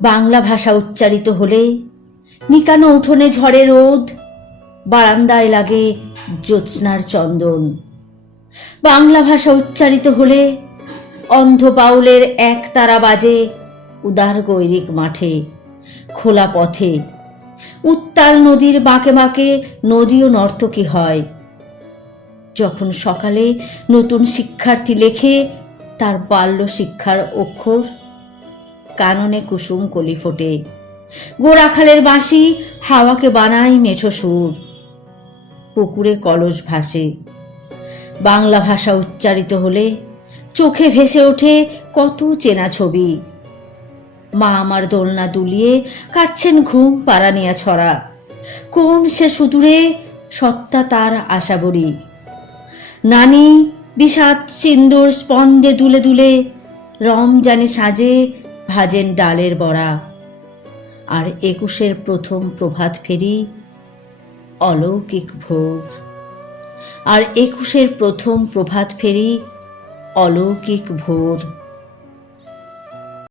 বাংলা ভাষা উচ্চারিত হলে নিকানো উঠোনে ঝড়ে রোদ, বারান্দায় লাগে জ্যোৎস্নার চন্দন। বাংলা ভাষা উচ্চারিত হলে অন্ধ বাউলের এক তারা বাজে উদার গৈরিক মাঠে, খোলা পথে। উত্তাল নদীর বাঁকে বাঁকে নদীও নর্তকী হয়। যখন সকালে নতুন শিক্ষার্থী লেখে তার বাল্য শিক্ষার অক্ষর, কাননে কুসুম কলি ফোটে, গোরাখালের বাঁশি হাওয়াকে বানায় মেঠো সুর, পুকুরে কলস ভাসে। বাংলা ভাষা উচ্চারিত হলে চোখে ভেসে ওঠে কত চেনা ছবি। মা আমার দোলনা দুলিয়ে কাটছেন ঘুম পাড়ানিয়া ছড়া, কোন সে সুদূরে সত্তা তার আশাবরী। নানি বিষাদ সিন্দুর স্পন্দে দুলে দুলে রমজানে সাজে ভাজেন ডালের বড়া। আর ২১-এর প্রথম প্রভাত ফেরি অলৌকিক ভোর, আর ২১-এর প্রথম প্রভাত ফেরি অলৌকিক ভোর।